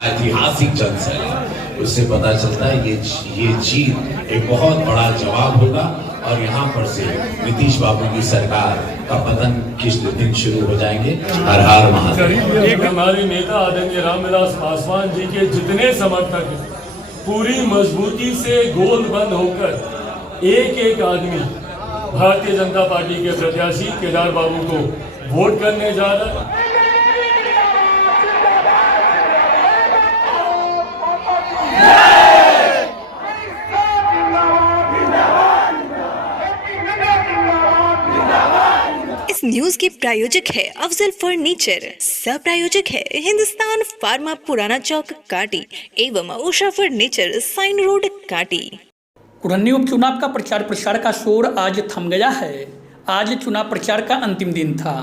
ऐतिहासिक जंग सैलाब, उससे पता चलता है ये जीत एक बहुत बड़ा जवाब होगा और यहाँ पर से नीतीश बाबू की सरकार का पतन किस दिन शुरू हो जाएंगे। हर हर महादेव। एक हमारे नेता आदरणीय रामविलास पासवान जी के जितने समर्थक पूरी मजबूती से गोलबंद होकर एक एक आदमी भारतीय जनता पार्टी के प्रत्याशी केदार बाबू को वोट करने जा रहा है। इस न्यूज के प्रायोजक है अफजल फर्नीचर, सह प्रायोजक है हिंदुस्तान फार्मा पुराना चौक काटी एवं उषा फर्नीचर साइन रोड काटी। कुरन्नी उपचुनाव का प्रचार प्रसार का शोर आज थम गया है। आज चुनाव प्रचार का अंतिम दिन था।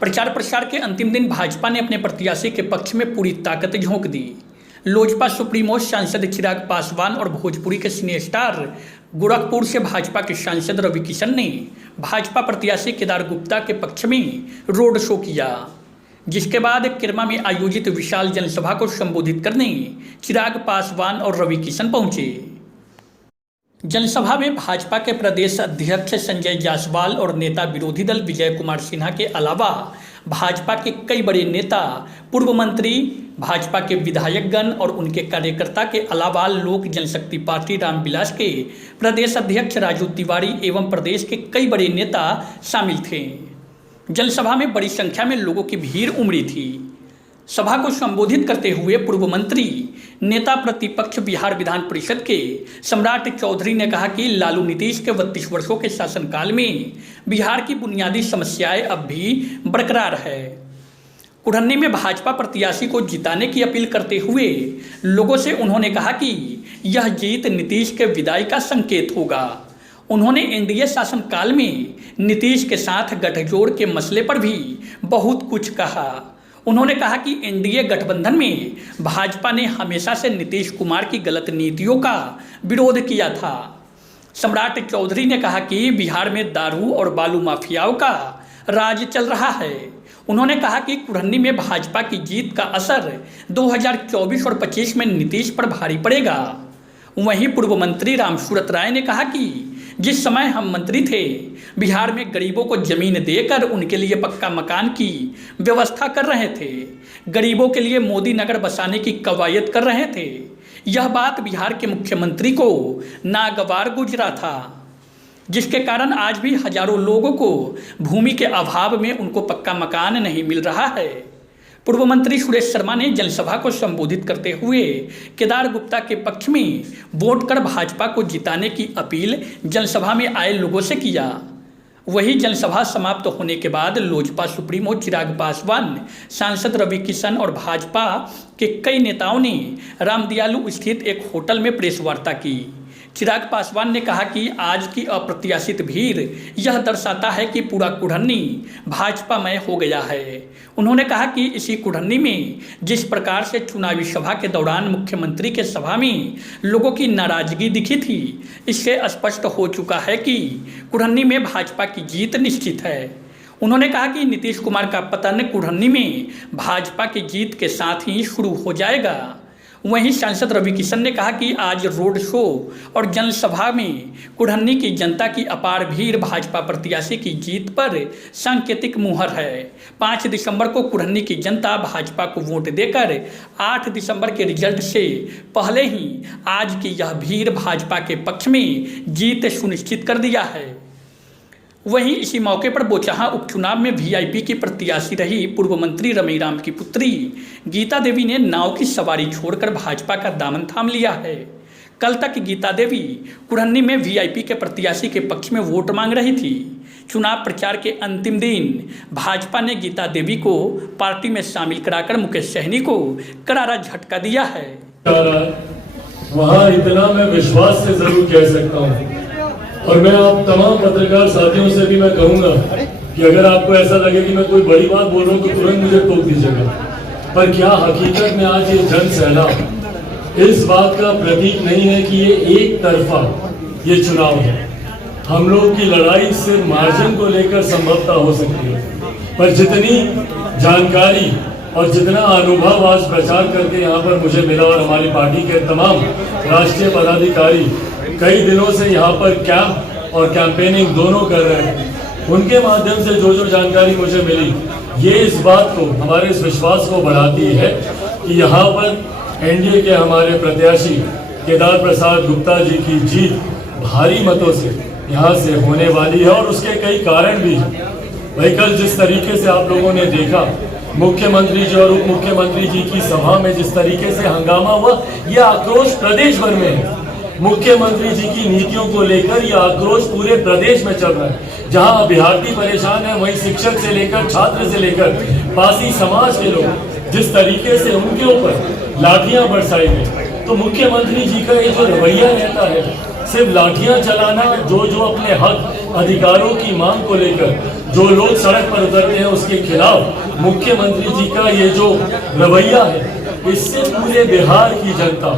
प्रचार प्रसार के अंतिम दिन भाजपा ने अपने प्रत्याशी के पक्ष में पूरी ताकत झोंक दी। लोजपा सुप्रीमो सांसद चिराग पासवान और भोजपुरी के सिने स्टार गोरखपुर से भाजपा के सांसद रवि किशन ने भाजपा प्रत्याशी केदार गुप्ता के पक्ष में रोड शो किया, जिसके बाद किरमा में आयोजित विशाल जनसभा को संबोधित करने चिराग पासवान और रवि किशन पहुंचे। जनसभा में भाजपा के प्रदेश अध्यक्ष संजय जायसवाल और नेता विरोधी दल विजय कुमार सिन्हा के अलावा भाजपा के कई बड़े नेता, पूर्व मंत्री, भाजपा के विधायकगण और उनके कार्यकर्ता के अलावा लोक जनशक्ति पार्टी रामविलास के प्रदेश अध्यक्ष राजू तिवारी एवं प्रदेश के कई बड़े नेता शामिल थे। जनसभा में बड़ी संख्या में लोगों की भीड़ उमड़ी थी। सभा को संबोधित करते हुए पूर्व मंत्री, नेता प्रतिपक्ष बिहार विधान परिषद के सम्राट चौधरी ने कहा कि लालू नीतीश के 32 वर्षों के शासनकाल में बिहार की बुनियादी समस्याएं अब भी बरकरार है। कुरन्नी में भाजपा प्रत्याशी को जिताने की अपील करते हुए लोगों से उन्होंने कहा कि यह जीत नीतीश के विदाई का संकेत होगा। उन्होंने एनडीए शासनकाल में नीतीश के साथ गठजोड़ के मसले पर भी बहुत कुछ कहा। उन्होंने कहा कि एनडीए गठबंधन में भाजपा ने हमेशा से नीतीश कुमार की गलत नीतियों का विरोध किया था। सम्राट चौधरी ने कहा कि बिहार में दारू और बालू माफियाओं का राज चल रहा है। उन्होंने कहा कि कुरन्नी में भाजपा की जीत का असर 2024 और 25 में नीतीश पर भारी पड़ेगा। वहीं पूर्व मंत्री रामसूरत राय ने कहा कि जिस समय हम मंत्री थे, बिहार में गरीबों को जमीन देकर उनके लिए पक्का मकान की व्यवस्था कर रहे थे, गरीबों के लिए मोदी नगर बसाने की कवायद कर रहे थे। यह बात बिहार के मुख्यमंत्री को नागवार गुजरा था, जिसके कारण आज भी हजारों लोगों को भूमि के अभाव में उनको पक्का मकान नहीं मिल रहा है। पूर्व मंत्री सुरेश शर्मा ने जनसभा को संबोधित करते हुए केदार गुप्ता के पक्ष में वोट कर भाजपा को जिताने की अपील जनसभा में आए लोगों से किया। वही जनसभा समाप्त होने के बाद लोजपा सुप्रीमो चिराग पासवान, सांसद रवि किशन और भाजपा के कई नेताओं ने रामदियालू स्थित एक होटल में प्रेस वार्ता की। चिराग पासवान ने कहा कि आज की अप्रत्याशित भीड़ यह दर्शाता है कि पूरा कुरन्नी भाजपामय हो गया है। उन्होंने कहा कि इसी कुरन्नी में जिस प्रकार से चुनावी सभा के दौरान मुख्यमंत्री के सभा में लोगों की नाराजगी दिखी थी, इससे स्पष्ट हो चुका है कि कुरन्नी में भाजपा की जीत निश्चित है। उन्होंने कहा कि नीतीश कुमार का पतन कुरन्नी में भाजपा की जीत के साथ ही शुरू हो जाएगा। वहीं सांसद रवि किशन ने कहा कि आज रोड शो और जनसभा में कुरन्नी की जनता की अपार भीड़ भाजपा प्रत्याशी की जीत पर सांकेतिक मुहर है। 5 दिसंबर को कुरन्नी की जनता भाजपा को वोट देकर 8 दिसंबर के रिजल्ट से पहले ही आज की यह भीड़ भाजपा के पक्ष में जीत सुनिश्चित कर दिया है। वहीं इसी मौके पर बोचहा उपचुनाव में वीआईपी की प्रत्याशी रही पूर्व मंत्री रमीराम की पुत्री गीता देवी ने नाव की सवारी छोड़कर भाजपा का दामन थाम लिया है। कल तक गीता देवी कुरन्नी में वीआईपी के प्रत्याशी के पक्ष में वोट मांग रही थी। चुनाव प्रचार के अंतिम दिन भाजपा ने गीता देवी को पार्टी में शामिल कराकर मुकेश सहनी को करारा झटका दिया है। वहाँ इतना मैं विश्वास से जरूर कह सकता हूँ, और मैं आप तमाम पत्रकार साथियों से भी मैं कहूंगा कि अगर आपको ऐसा लगे कि मैं कोई बड़ी बात बोल रहा हूँ तो तुरंत मुझे टोक दीजिएगा। पर क्या हकीकत में आज ये जन सैलाब इस बात का प्रतीक नहीं है कि ये एक तरफा ये चुनाव है। हम लोग की लड़ाई सिर्फ मार्जिन को लेकर संभवतः हो सकती है, पर जितनी जानकारी और जितना अनुभव आज प्रचार करके यहाँ पर मुझे मिला और हमारी पार्टी के तमाम राष्ट्रीय पदाधिकारी कई दिनों से यहाँ पर कैंप और कैंपेनिंग दोनों कर रहे हैं, उनके माध्यम से जो जानकारी मुझे मिली, ये इस बात को, हमारे इस विश्वास को बढ़ाती है कि यहाँ पर एनडीए के हमारे प्रत्याशी केदार प्रसाद गुप्ता जी की जीत भारी मतों से यहाँ से होने वाली है। और उसके कई कारण भी हैं। भाई कल जिस तरीके से आप लोगों ने देखा मुख्यमंत्री जी और उप मुख्यमंत्री जी की सभा में जिस तरीके से हंगामा हुआ, यह आक्रोश प्रदेश भर में है। मुख्यमंत्री जी की नीतियों को लेकर यह आक्रोश पूरे प्रदेश में चल रहा है। जहां अभ्यर्थी परेशान है, वहीं शिक्षक से लेकर छात्र से लेकर पासी समाज के लोग जिस तरीके से उनके ऊपर लाठियां बरसाई गई। तो मुख्यमंत्री जी का ये जो रवैया रहता है, सिर्फ लाठियां चलाना, जो अपने हक अधिकारों की मांग को लेकर जो लोग सड़क पर उतरते हैं उसके खिलाफ मुख्यमंत्री जी का ये जो रवैया है, इससे पूरे बिहार की जनता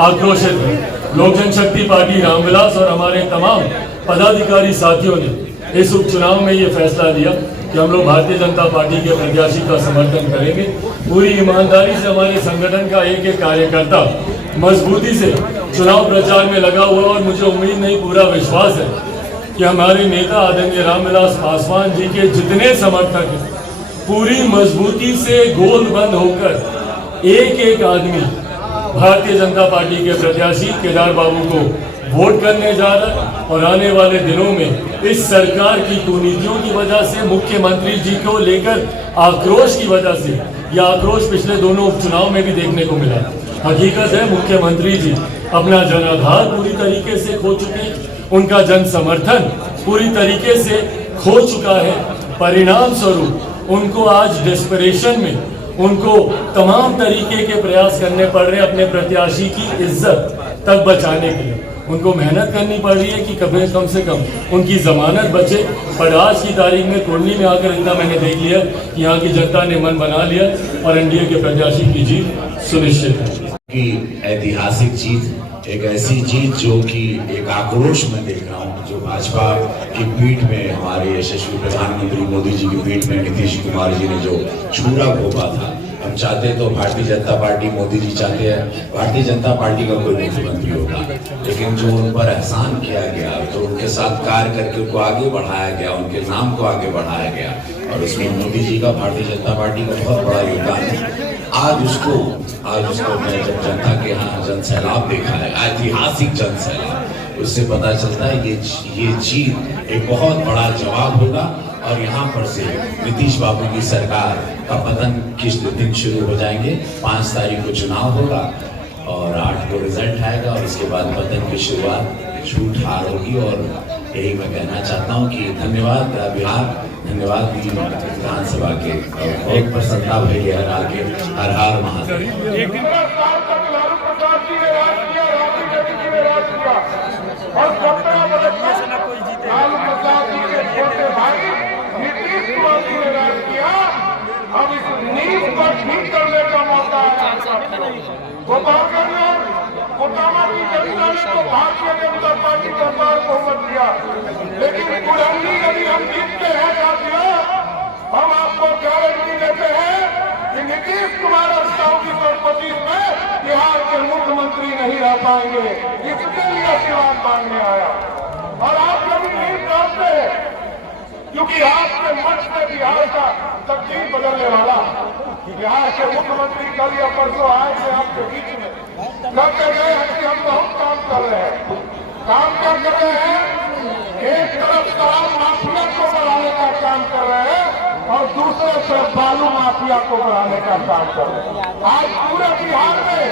आक्रोशित है। लोक जनशक्ति पार्टी रामविलास और हमारे तमाम पदाधिकारी साथियों ने इस उपचुनाव में ये फैसला लिया कि हम लोग भारतीय जनता पार्टी के प्रत्याशी का समर्थन करेंगे। पूरी ईमानदारी से हमारे संगठन का एक एक कार्यकर्ता मजबूती से चुनाव प्रचार में लगा हुआ, और मुझे उम्मीद नहीं, पूरा विश्वास है कि हमारे नेता आदरणीय रामविलास पासवान जी के जितने समर्थक हैं, पूरी मजबूती से गोलबंद होकर एक एक आदमी भारतीय जनता पार्टी के प्रत्याशी केदार बाबू को वोट करने जा रहा है। और आने वाले दिनों में इस सरकार की कुनीतियों की वजह से, मुख्यमंत्री जी को लेकर आक्रोश की वजह से, यह आक्रोश पिछले दोनों उपचुनाव में भी देखने को मिला। हकीकत है मुख्यमंत्री जी अपना जनाधार पूरी तरीके से खो चुके हैं, उनका जन समर्थन पूरी तरीके से खो चुका है। परिणाम स्वरूप उनको आज डेस्परेशन में उनको तमाम तरीके के प्रयास करने पड़ रहे हैं अपने प्रत्याशी की इज्जत तक बचाने के लिए। उनको मेहनत करनी पड़ रही है कि कम से कम उनकी जमानत बचे। पर आज की तारीख में कुंडली में आकर इतना मैंने देख लिया कि यहाँ की जनता ने मन बना लिया और एनडीए के प्रत्याशी की जीत सुनिश्चित है। की ऐतिहासिक जीत, एक ऐसी जीत जो कि एक आक्रोश में देख रहा हूँ, जो भाजपा की पीठ में, हमारे यशस्वी प्रधानमंत्री मोदी जी की पीठ में नीतीश कुमार जी ने जो छुरा घोंपा था। हम चाहते तो भारतीय जनता पार्टी, मोदी जी चाहते हैं भारतीय जनता पार्टी का कोई मुख्यमंत्री होगा, लेकिन जो उन पर एहसान किया गया, जो उनके साथ कार्य करके उनको आगे बढ़ाया गया, उनके नाम को आगे बढ़ाया गया, और उसमें मोदी जी का, भारतीय जनता पार्टी का बहुत बड़ा योगदान है। आज उसको मैं जब जनता के यहाँ जन सैलाब देखा है, ऐतिहासिक जन सैलाब, उससे पता चलता है ये जीत एक बहुत बड़ा जवाब होगा। और यहाँ पर से नीतीश बाबू की सरकार का पतन किस दिन शुरू हो जाएंगे। 5 तारीख को चुनाव होगा और 8 को रिजल्ट आएगा, और उसके बाद पतन की शुरुआत झूठ हार होगी। और यही मैं कहना चाहता हूँ कि धन्यवाद बिहार, धन्यवाद विधानसभा के, बहुत प्रसन्नता भई है आगे। हर हर महादेव। अब इस नींव को ठीक करने का मौका है। कोटामा की जनता ने तो भारतीय जनता पार्टी सरकार को मत दिया, लेकिन कुरंडी यदि हम जीतते हैं साथियों, हम आपको गारंटी देते हैं कि नीतीश कुमार 2025 में बिहार के मुख्यमंत्री नहीं रह पाएंगे। इसके लिए आशीर्वाद मांगने आया। और आप लोग नींव जानते हैं, क्योंकि आपके मत से बिहार का तकदीर बदलने वाला। बिहार के मुख्यमंत्री कल या परसों आएंगे आपके बीच में, कहते गए हैं कि हम बहुत काम कर रहे हैं। काम क्या कर रहे हैं? एक तरफ शराब माफिया को बढ़ाने का काम कर रहे हैं और दूसरे तरफ बालू माफिया को बढ़ाने का काम कर रहे हैं। आज पूरे बिहार में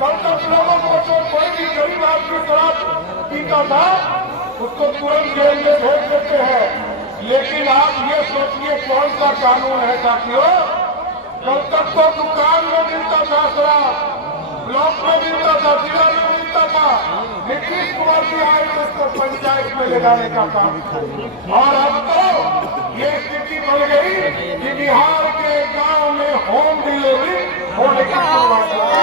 कल तक लोगों को तो कोई भी गरीब आदमी शराब पीता था, उसको तुरंत जेल में भेज देते हैं। लेकिन आप ये सोचिए कौन सा कानून है साथियों? कल तक तो दुकान में मिलता था शराब, ब्लॉक में मिलता था, जिला में मिलता था। नीतीश कुमार जी आए तो उसको पंचायत में ले जाने का काम किया। और अब तो ये स्थिति बन गई कि बिहार के गांव में होम डिलीवरी होने की शुरुआत हो गई।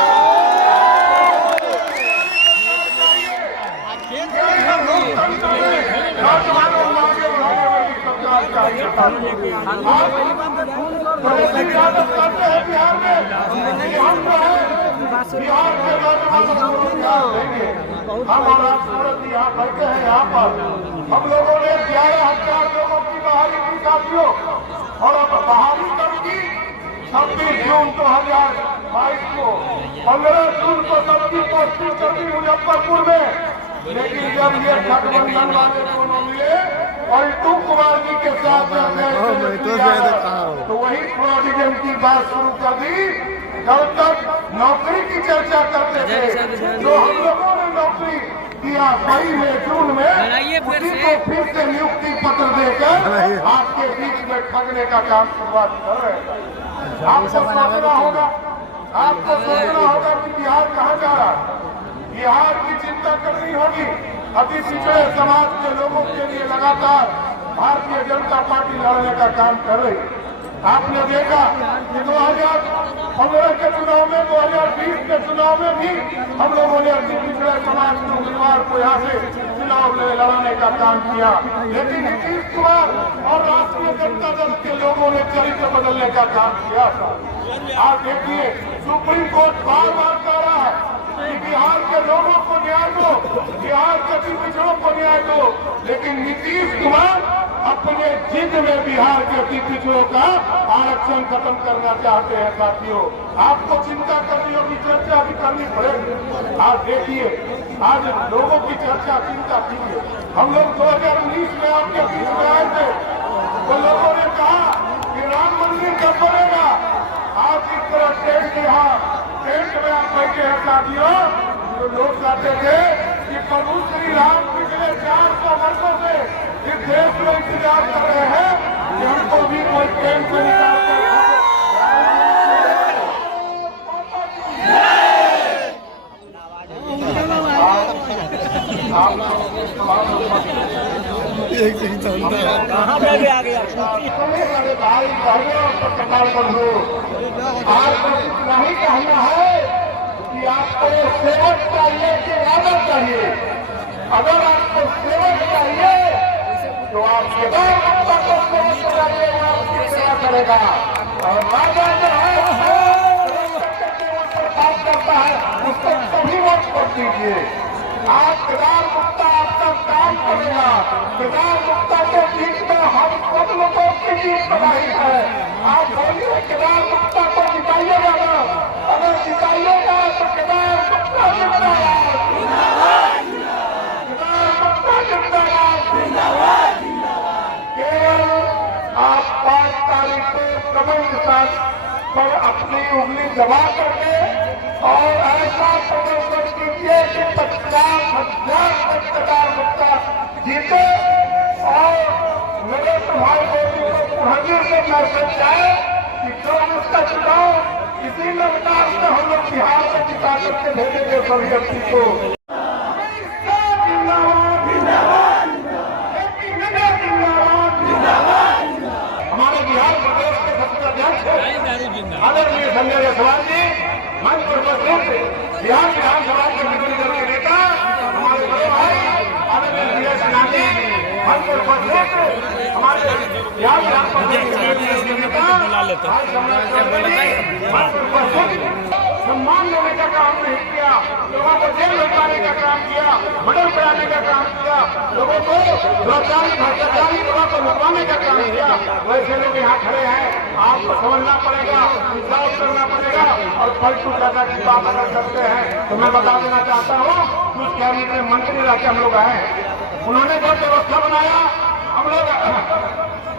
सरकार बिहार के नौजवानों को रोजगार देंगे। हम और आप सूरत यहाँ बैठे हैं, यहाँ पर हम लोगों ने 11,000 लोगों की बहाली की साथियों, और अब बहाली कब की? 26 जून 2022 को। 15 जून को सबकी पोस्टिंग कर दी मुजफ्फरपुर में। लेकिन जब ये गठबंधन वाले दोनों मिले और टू कुमार जी के साथ तो वही प्रोविजन की बात शुरू कर दी। कल तक नौकरी की चर्चा करते थे, जो हम लोगों ने नौकरी दिया मई में, जून में, उसी को फिर से नियुक्ति पत्र देकर आपके बीच में ठगने का काम शुरुआत कर रहे हैं। आपको सोचना होगा, आपको सोचना होगा कि बिहार कहाँ जा रहा है। बिहार की चिंता करनी होगी। अति पिछड़े समाज के लोगों के लिए लगातार भारतीय जनता पार्टी लड़ने का काम कर रही है। आपने देखा कि 2015 के चुनाव में, 2020 के चुनाव में भी हम लोगों ने अति पिछड़े समाज के उम्मीदवार को यहाँ से चुनाव लड़ाने का काम किया। लेकिन नीतीश कुमार और राष्ट्रीय जनता दल के लोगों ने चरित्र बदलने का काम किया था। आज देखिए, सुप्रीम कोर्ट बार बार कह रहा है कि बिहार के लोगों को न्याय दो, बिहार के पिछड़ों को न्याय दो। लेकिन नीतीश कुमार अपने जिद में बिहार के अति पिछड़ों का आरक्षण खत्म करना चाहते हैं। साथियों, आपको चिंता करनी होगी, चर्चा भी करनी पड़ेगी। आज देखिए, आज लोगों की चर्चा चिंता कीजिए। हम लोग 2019 में आपके बीच में आए थे, तो लोगों ने कहा कि राम मंदिर कब बनेगा। आज इस तरह टेंट में आप बैठे हैं साथियों, तो लोग कहते थे कि प्रभु श्री राम पिछले 400 वर्षों से इस देश में इंतजार कर रहे हैं कि हमको भी कोई टेंट में निकाल कर भाई बहनों और कपाल बंधु, आपको इतना ही कहना है कि आपको सेवक चाहिए कि राजा चाहिए। अगर आपको सेवक चाहिए तो आप केदार गुप्ता को सेवक चाहिए, आपकी सेवा करेगा। और राजा जो है बात करता है, उसको सभी वोट कर दीजिए। आप केदार गुप्ता आपका काम करेगा। केदार गुप्ता के बीच में हम सब लोगों की जीत बनाई है। आप बोलिए केदार गुप्ता को जिताइएगा ना? अगर जिताइएगा तो केदार गुप्ता जिंदाबाद, केदार गुप्ता जिंदाबाद। केवल आप 5 तारीख को कमल निशान पर अपनी उंगली दबा करके और ऐसा प्रदर्शन कीजिए कि 50,000 केदार गुप्ता जीते। और नरेंद्र भाई मोदी को पुरहर से मैसेज जाए कि 24 का चुनाव इसी रफ्तार से हम लोग बिहार में जिता करके भेजेंगे सभी व्यक्ति को। हमारे बिहार प्रदेश के सबसे अध्यक्ष आदरणीय संजय जायसवाल जी मंच पर उपस्थित, बिहार विधानसभा के मंत्री दल के नेता हमारे बड़े भाई आदरणीय संजय सिन्हा जी मंच पर उपस्थित, हमारे बिहार विधानसभा के नेता मंच पर उपस्थित। सम्मान लेने का काम नहीं किया, लोगों को जेल लौटाने का काम किया, मर्डर कराने का काम किया, लोगों को सरकारी लोगों को लुटवाने का काम किया। वैसे लोग यहाँ खड़े हैं, आपको समझना पड़ेगा, इंसाफ करना पड़ेगा। और पलटू दादा की बात अगर करते हैं तो मैं बता देना चाहता हूँ कि उस कैबिनेट में मंत्री रह के हम लोग आए हैं। उन्होंने जो व्यवस्था बनाया, हम लोग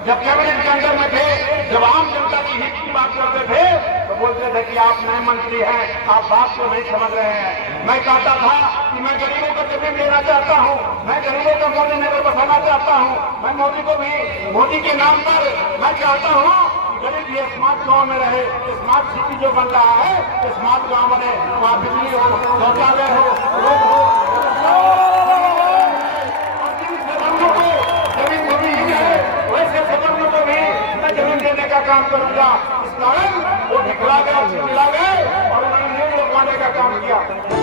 जब कैबिनेट के अंदर में थे, जब आम जनता की हित की बात करते थे तो बोलते थे कि आप नए मंत्री हैं, आप बात को नहीं समझ रहे हैं। मैं कहता था कि मैं गरीबों को जमीन देना चाहता हूं, मैं गरीबों का मोदी नगर बसाना चाहता हूं, मैं मोदी को भी मोदी के नाम पर मैं चाहता हूं कि गरीब ये स्मार्ट गांव में रहे। स्मार्ट सिटी जो बन रहा है, स्मार्ट गांव बने, वहाँ बिजली हो, शौचालय हो, रोड हो, जमीन भूमि ही है, वैसे सदन को भी मैं जमीन देने का काम करूंगा। इस कारण वो निकला गए और उन्होंने लोग का काम किया।